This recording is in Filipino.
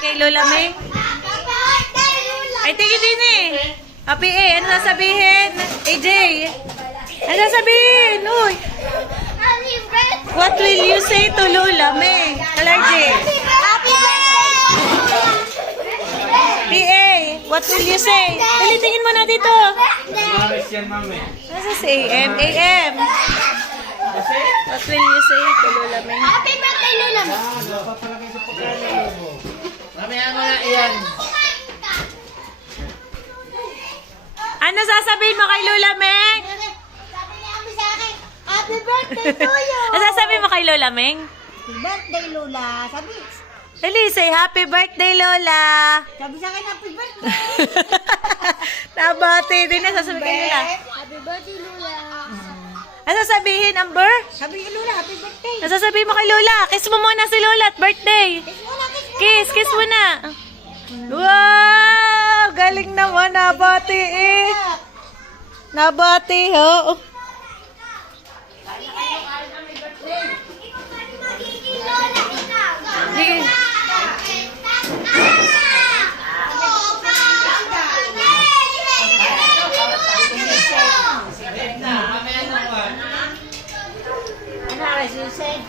Kay Lola May. Ay, tingin din eh. Happy A, ano sasabihin? AJ, ano sasabihin? Uy. What will you say to Lola May? Allergic. Happy birthday! PA, what will you say? Dali, tingin mo na dito. Maris yan, mami. Nasa si AM? AM. What will you say to Lola May? Happy birthday, Lola! Papalaki sa pagkain. Mami, ano na iyan? Ano sasabihin mo kay Lola Meng? Sabi niya kami sa akin, happy birthday to you! Ano sasabihin mo kay Lola Meng? Happy birthday, Lola. Dali, say happy birthday, Lola. Sabi sa akin, happy birthday! Nabati din na sasabihin kay Lola. Happy birthday, Lola! Ano sasabihin, Amber? Sabi niya, Lola, happy birthday! Ano sasabihin mo kay Lola? Kiss mo muna si Lola at birthday. Kiss mo na, kiss mo! Kiss muna. Wow! Galing naman, nabati eh. Nabati, ho. Sige. Ano, as you said,